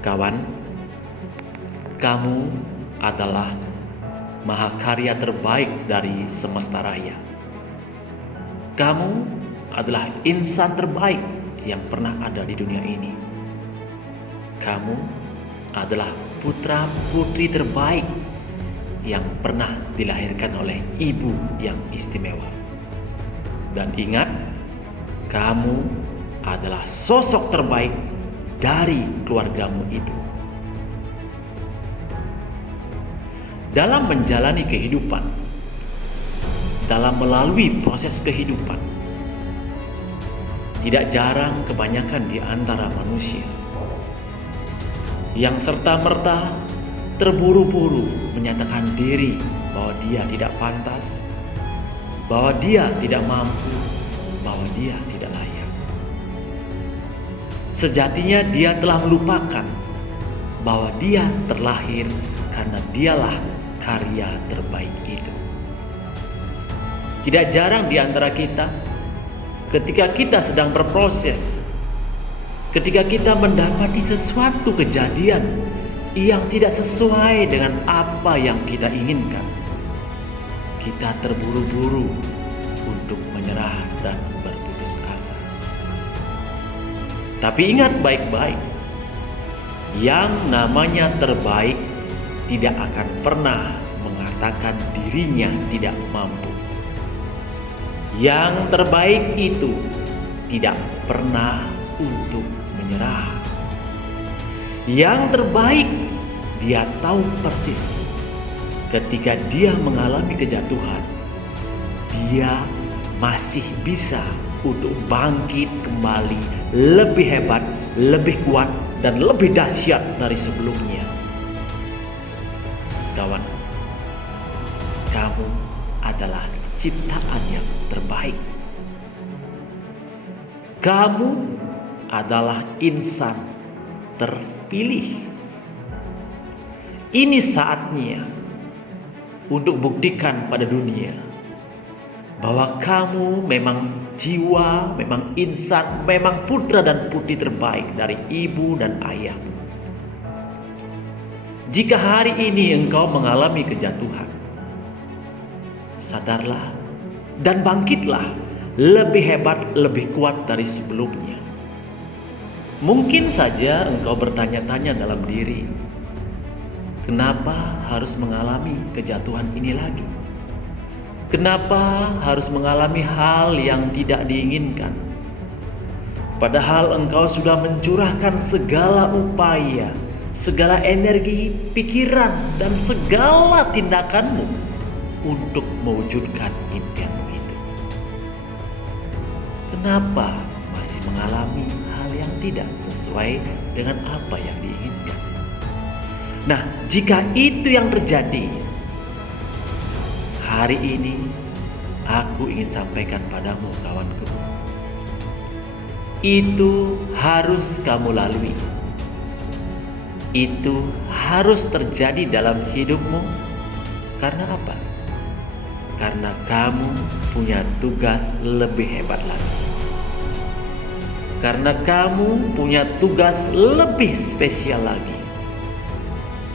Kawan, kamu adalah mahakarya terbaik dari semesta raya. Kamu adalah insan terbaik yang pernah ada di dunia ini. Kamu adalah putra-putri terbaik yang pernah dilahirkan oleh ibu yang istimewa. Dan ingat, kamu adalah sosok terbaik dari keluargamu itu. Dalam menjalani kehidupan, dalam melalui proses kehidupan, tidak jarang kebanyakan di antara manusia yang serta-merta terburu-buru menyatakan diri bahwa dia tidak pantas, bahwa dia tidak mampu, bahwa dia tidak layak. Sejatinya dia telah melupakan bahwa dia terlahir karena dialah karya terbaik itu. Tidak jarang di antara kita, ketika kita sedang berproses, ketika kita mendapati sesuatu kejadian yang tidak sesuai dengan apa yang kita inginkan, kita terburu-buru untuk menyerah dan berputus asa. Tapi ingat baik-baik, yang namanya terbaik tidak akan pernah mengatakan dirinya tidak mampu. Yang terbaik itu tidak pernah untuk menyerah. Yang terbaik, dia tahu persis ketika dia mengalami kejatuhan, dia masih bisa untuk bangkit kembali lebih hebat, lebih kuat, dan lebih dahsyat dari sebelumnya. Kawan, kamu adalah ciptaan yang terbaik. Kamu adalah insan terpilih. Ini saatnya untuk buktikan pada dunia bahwa kamu memang jiwa, memang insan, memang putra dan putri terbaik dari ibu dan ayah. Jika hari ini engkau mengalami kejatuhan, sadarlah dan bangkitlah lebih hebat, lebih kuat dari sebelumnya. Mungkin saja engkau bertanya-tanya dalam diri, kenapa harus mengalami kejatuhan ini lagi? Kenapa harus mengalami hal yang tidak diinginkan? Padahal engkau sudah mencurahkan segala upaya, segala energi, pikiran, dan segala tindakanmu untuk mewujudkan impianmu itu. Kenapa masih mengalami hal yang tidak sesuai dengan apa yang diinginkan? Nah, jika itu yang terjadi, hari ini aku ingin sampaikan padamu, kawanku. Itu harus kamu lalui. Itu harus terjadi dalam hidupmu. Karena apa? Karena kamu punya tugas lebih hebat lagi. Karena kamu punya tugas lebih spesial lagi.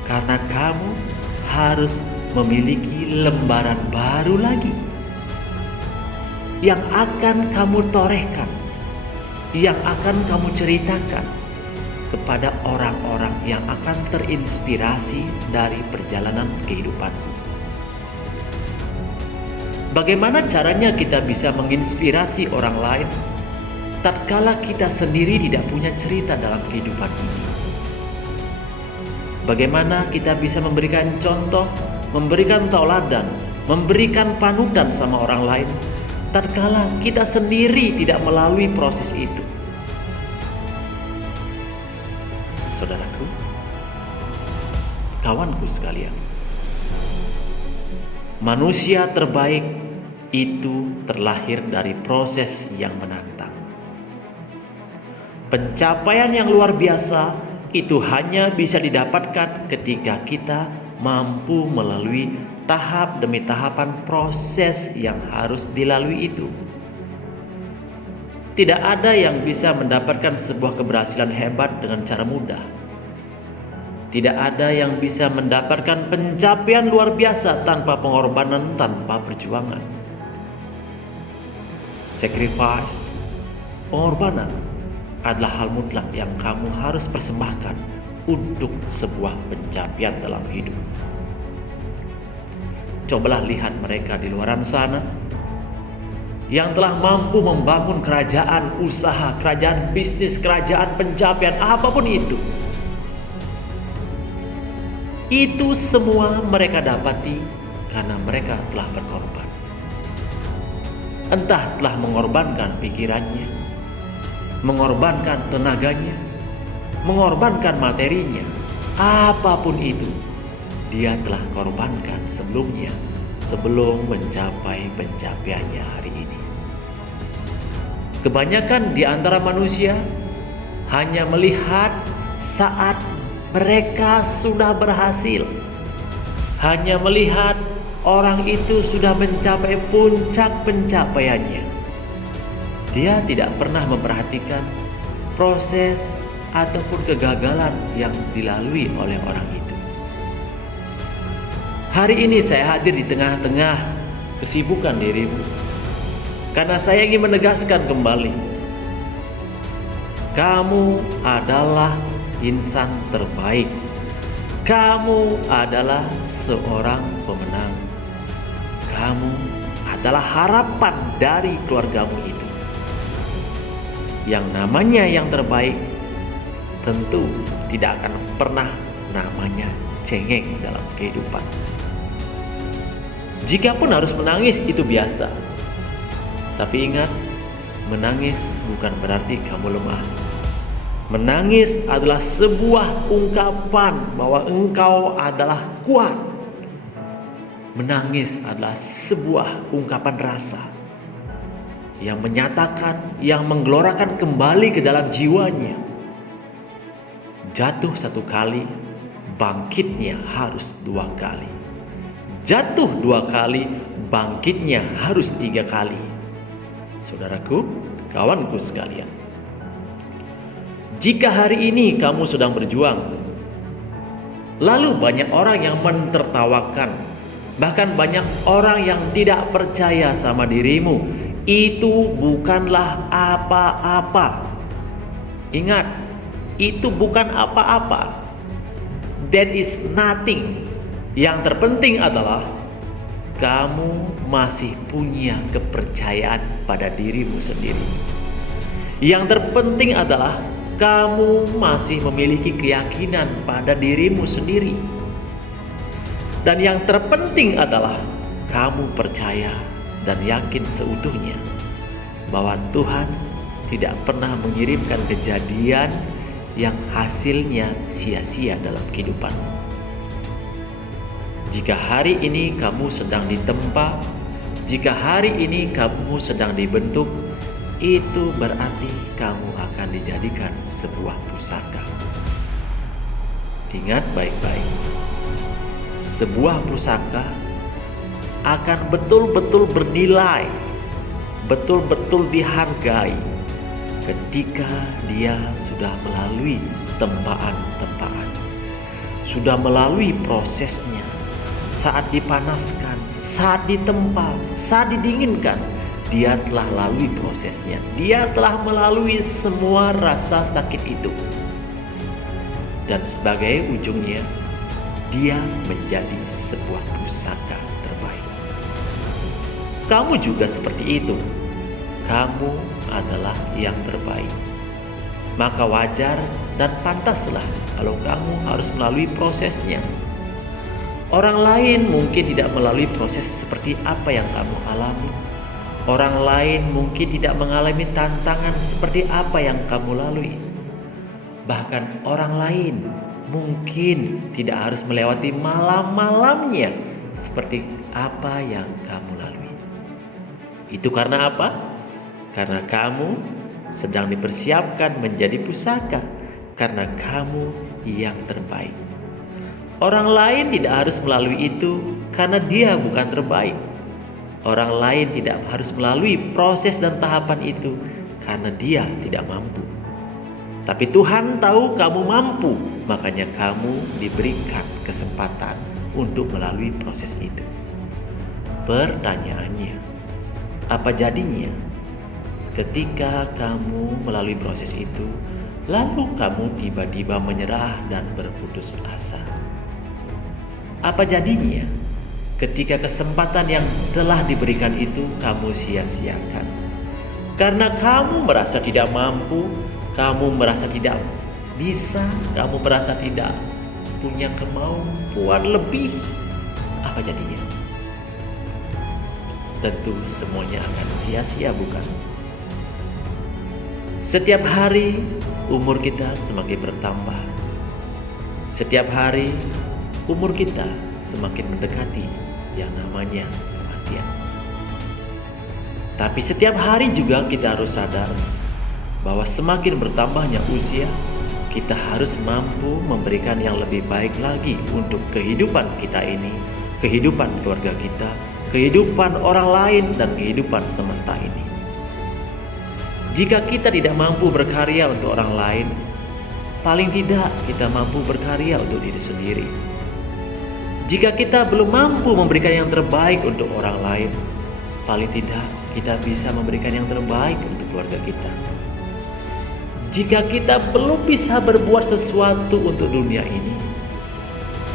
Karena kamu harus memiliki lembaran baru lagi yang akan kamu torehkan, yang akan kamu ceritakan kepada orang-orang yang akan terinspirasi dari perjalanan kehidupanmu. Bagaimana caranya kita bisa menginspirasi orang lain tatkala kita sendiri tidak punya cerita dalam kehidupan ini? Bagaimana kita bisa memberikan contoh, memberikan tauladan, memberikan panutan sama orang lain tatkala kita sendiri tidak melalui proses itu? Saudaraku, kawanku sekalian, manusia terbaik itu terlahir dari proses yang menantang. Pencapaian yang luar biasa itu hanya bisa didapatkan ketika kita mampu melalui tahap demi tahapan proses yang harus dilalui itu. Tidak ada yang bisa mendapatkan sebuah keberhasilan hebat dengan cara mudah. Tidak ada yang bisa mendapatkan pencapaian luar biasa tanpa pengorbanan, tanpa perjuangan. Sacrifice, pengorbanan adalah hal mutlak yang kamu harus persembahkan untuk sebuah pencapaian dalam hidup. Cobalah lihat mereka di luar sana yang telah mampu membangun kerajaan usaha, kerajaan bisnis, kerajaan pencapaian, apapun itu. Itu semua mereka dapati karena mereka telah berkorban. Entah telah mengorbankan pikirannya, mengorbankan tenaganya, mengorbankan materinya, apapun itu, dia telah korbankan sebelumnya sebelum mencapai pencapaiannya hari ini. Kebanyakan di antara manusia hanya melihat saat mereka sudah berhasil, hanya melihat orang itu sudah mencapai puncak pencapaiannya. Dia tidak pernah memperhatikan proses ataupun kegagalan yang dilalui oleh orang itu. Hari ini saya hadir di tengah-tengah kesibukan dirimu, karena saya ingin menegaskan kembali, kamu adalah insan terbaik. Kamu adalah seorang pemenang. Kamu adalah harapan dari keluargamu itu. Yang namanya yang terbaik tentu tidak akan pernah namanya cengeng dalam kehidupan. Jikapun harus menangis itu biasa. Tapi ingat, menangis bukan berarti kamu lemah. Menangis adalah sebuah ungkapan bahwa engkau adalah kuat. Menangis adalah sebuah ungkapan rasa yang menyatakan, yang menggelorakan kembali ke dalam jiwanya. Jatuh satu kali, bangkitnya harus 2 kali. Jatuh 2 kali, bangkitnya harus 3 kali. Saudaraku, kawanku sekalian, jika hari ini kamu sedang berjuang, lalu banyak orang yang mentertawakan, bahkan banyak orang yang tidak percaya sama dirimu, itu bukanlah apa-apa. Ingat, itu bukan apa-apa. That is nothing. Yang terpenting adalah kamu masih punya kepercayaan pada dirimu sendiri. Yang terpenting adalah kamu masih memiliki keyakinan pada dirimu sendiri. Dan yang terpenting adalah kamu percaya dan yakin seutuhnya bahwa Tuhan tidak pernah mengirimkan kejadian yang hasilnya sia-sia dalam kehidupanmu. Jika hari ini kamu sedang ditempa, jika hari ini kamu sedang dibentuk, itu berarti kamu akan dijadikan sebuah pusaka. Ingat baik-baik, sebuah pusaka akan betul-betul bernilai, betul-betul dihargai ketika dia sudah melalui tempaan-tempaan, sudah melalui prosesnya, saat dipanaskan, saat ditempa, saat didinginkan. Dia telah lalui prosesnya. Dia telah melalui semua rasa sakit itu. Dan sebagai ujungnya, dia menjadi sebuah pusaka terbaik. Kamu juga seperti itu. Kamu adalah yang terbaik. Maka wajar dan pantaslah kalau kamu harus melalui prosesnya. Orang lain mungkin tidak melalui proses seperti apa yang kamu alami. Orang lain mungkin tidak mengalami tantangan seperti apa yang kamu lalui. Bahkan orang lain mungkin tidak harus melewati malam-malamnya seperti apa yang kamu lalui. Itu karena apa? Karena kamu sedang dipersiapkan menjadi pusaka, karena kamu yang terbaik. Orang lain tidak harus melalui itu karena dia bukan terbaik. Orang lain tidak harus melalui proses dan tahapan itu karena dia tidak mampu. Tapi Tuhan tahu kamu mampu, makanya kamu diberikan kesempatan untuk melalui proses itu. Pertanyaannya, apa jadinya ketika kamu melalui proses itu, lalu kamu tiba-tiba menyerah dan berputus asa? Apa jadinya ketika kesempatan yang telah diberikan itu kamu sia-siakan? Karena kamu merasa tidak mampu, kamu merasa tidak bisa, kamu merasa tidak punya kemampuan lebih. Apa jadinya? Tentu semuanya akan sia-sia, bukan? Setiap hari umur kita semakin bertambah. Setiap hari umur kita semakin mendekati yang namanya kematian. Tapi setiap hari juga kita harus sadar bahwa semakin bertambahnya usia, kita harus mampu memberikan yang lebih baik lagi untuk kehidupan kita ini, kehidupan keluarga kita, kehidupan orang lain, dan kehidupan semesta ini. Jika kita tidak mampu berkarya untuk orang lain, paling tidak kita mampu berkarya untuk diri sendiri. Jika kita belum mampu memberikan yang terbaik untuk orang lain, paling tidak kita bisa memberikan yang terbaik untuk keluarga kita. Jika kita belum bisa berbuat sesuatu untuk dunia ini,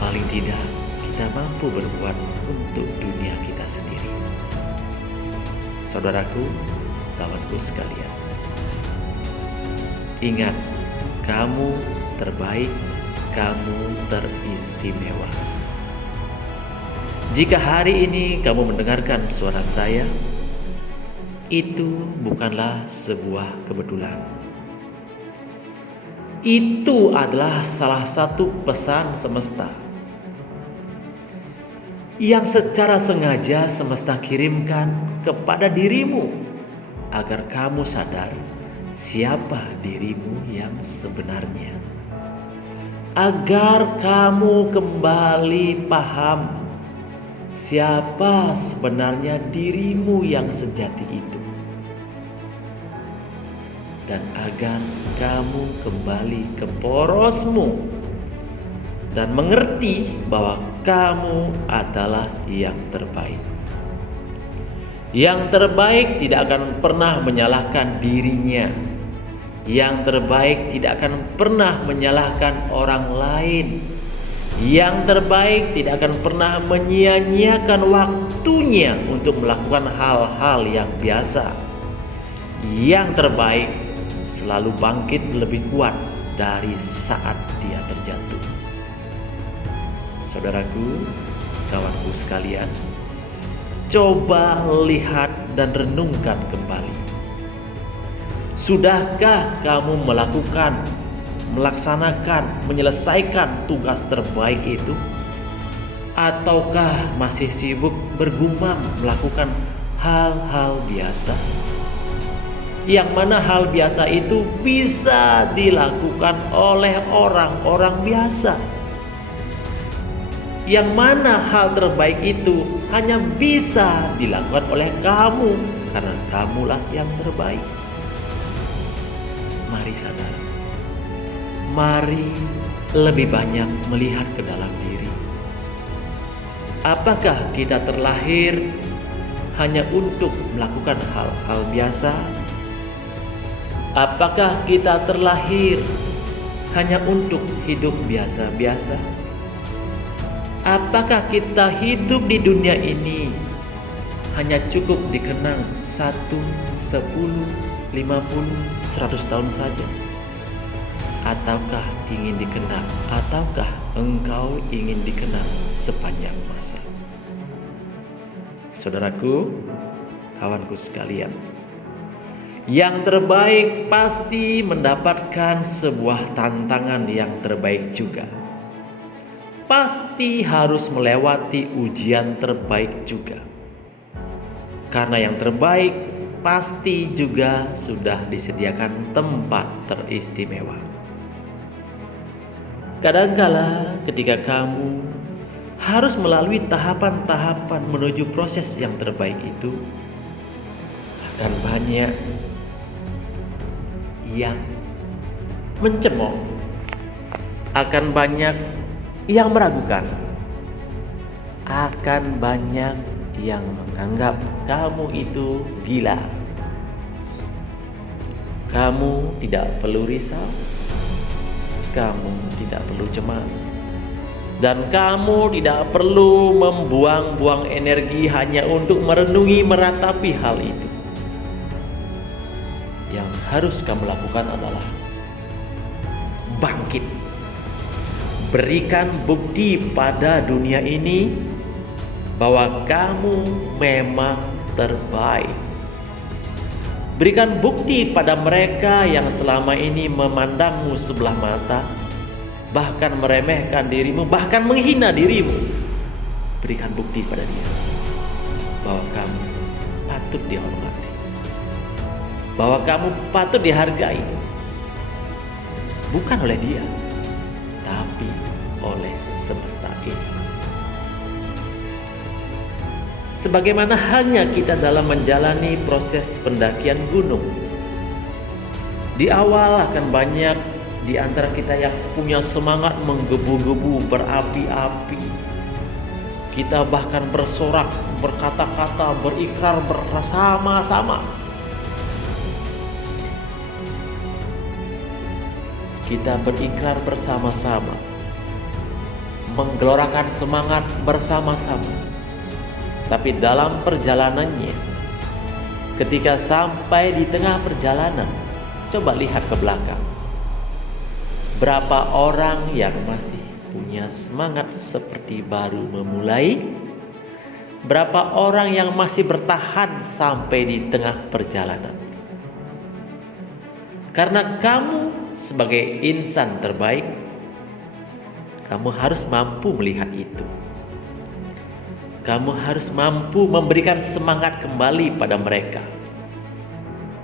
paling tidak kita mampu berbuat untuk dunia kita sendiri. Saudaraku, kawanku sekalian, ingat, kamu terbaik, kamu teristimewa. Jika hari ini kamu mendengarkan suara saya, itu bukanlah sebuah kebetulan. Itu adalah salah satu pesan semesta yang secara sengaja semesta kirimkan kepada dirimu agar kamu sadar siapa dirimu yang sebenarnya. Agar kamu kembali paham siapa sebenarnya dirimu yang sejati itu. Dan agar kamu kembali ke porosmu dan mengerti bahwa kamu adalah yang terbaik. Yang terbaik tidak akan pernah menyalahkan dirinya. Yang terbaik tidak akan pernah menyalahkan orang lain. Yang terbaik tidak akan pernah menyia-nyiakan waktunya untuk melakukan hal-hal yang biasa. Yang terbaik selalu bangkit lebih kuat dari saat dia terjatuh. Saudaraku, kawanku sekalian, coba lihat dan renungkan kembali. Sudahkah kamu melaksanakan, menyelesaikan tugas terbaik itu? Ataukah masih sibuk bergumam melakukan hal-hal biasa? Yang mana hal biasa itu bisa dilakukan oleh orang-orang biasa. Yang mana hal terbaik itu hanya bisa dilakukan oleh kamu, karena kamulah yang terbaik. Mari sadar. Mari lebih banyak melihat ke dalam diri. Apakah kita terlahir hanya untuk melakukan hal-hal biasa? Apakah kita terlahir hanya untuk hidup biasa-biasa? Apakah kita hidup di dunia ini hanya cukup dikenang 1, 10, 50, 100 tahun saja? Ataukah ingin dikenang? Ataukah engkau ingin dikenang sepanjang masa? Saudaraku, kawanku sekalian, yang terbaik pasti mendapatkan sebuah tantangan yang terbaik juga. Pasti harus melewati ujian terbaik juga. Karena yang terbaik pasti juga sudah disediakan tempat teristimewa. Kadangkala ketika kamu harus melalui tahapan-tahapan menuju proses yang terbaik itu, akan banyak yang mencemooh, akan banyak yang meragukan, akan banyak yang menganggap kamu itu gila. Kamu tidak perlu risau, kamu tidak perlu cemas, dan kamu tidak perlu membuang-buang energi hanya untuk merenungi meratapi hal itu. Yang harus kamu lakukan adalah bangkit. Berikan bukti pada dunia ini bahwa kamu memang terbaik. Berikan bukti pada mereka yang selama ini memandangmu sebelah mata, bahkan meremehkan dirimu, bahkan menghina dirimu. Berikan bukti pada dia bahwa kamu patut dihormati, bahwa kamu patut dihargai, bukan oleh dia, tapi oleh semesta ini. Sebagaimana halnya kita dalam menjalani proses pendakian gunung. Di awal akan banyak di antara kita yang punya semangat menggebu-gebu, berapi-api. Kita bahkan bersorak, berkata-kata, berikrar bersama-sama. Kita berikrar bersama-sama, menggelorakan semangat bersama-sama. Tapi dalam perjalanannya, ketika sampai di tengah perjalanan, coba lihat ke belakang. Berapa orang yang masih punya semangat seperti baru memulai? Berapa orang yang masih bertahan sampai di tengah perjalanan? Karena kamu sebagai insan terbaik, kamu harus mampu melihat itu. Kamu harus mampu memberikan semangat kembali pada mereka.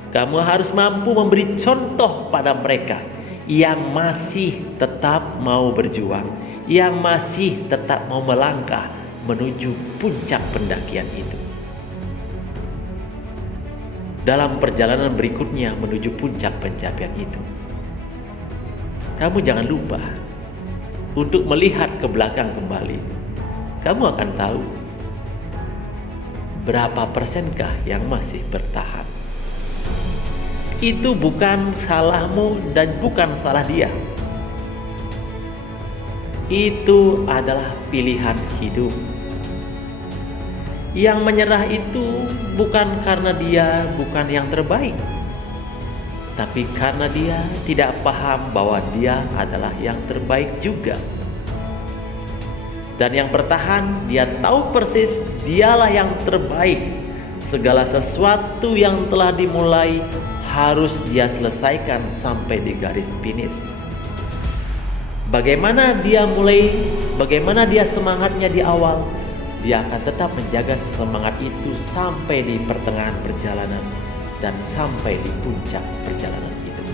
Kamu harus mampu memberi contoh pada mereka yang masih tetap mau berjuang, yang masih tetap mau melangkah menuju puncak pendakian itu. Dalam perjalanan berikutnya menuju puncak pencapaian itu, kamu jangan lupa untuk melihat ke belakang kembali. Kamu akan tahu berapa persenkah yang masih bertahan. Itu bukan salahmu dan bukan salah dia. Itu adalah pilihan hidup. Yang menyerah itu bukan karena dia bukan yang terbaik, tapi karena dia tidak paham bahwa dia adalah yang terbaik juga. Dan yang bertahan, dia tahu persis dialah yang terbaik. Segala sesuatu yang telah dimulai harus dia selesaikan sampai di garis finish. Bagaimana dia mulai, bagaimana dia semangatnya di awal, dia akan tetap menjaga semangat itu sampai di pertengahan perjalanan dan sampai di puncak perjalanan itu.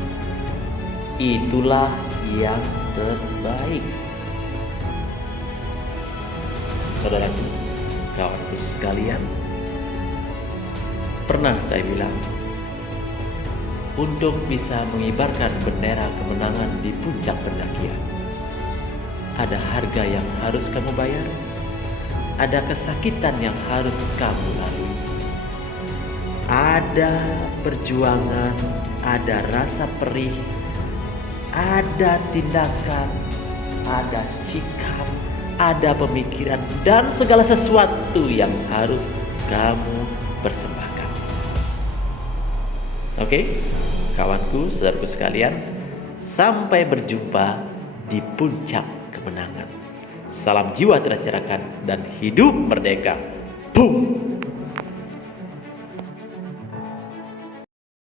Itulah yang terbaik. Saudaraku, kawanku sekalian, pernah saya bilang, untuk bisa mengibarkan bendera kemenangan di puncak pendakian, ada harga yang harus kamu bayar, ada kesakitan yang harus kamu lalui, ada perjuangan, ada rasa perih, ada tindakan, ada sikap, ada pemikiran, dan segala sesuatu yang harus kamu persembahkan. Oke, kawanku, saudaraku sekalian, sampai berjumpa di puncak kemenangan. Salam jiwa tercerahkan dan hidup merdeka. Boom.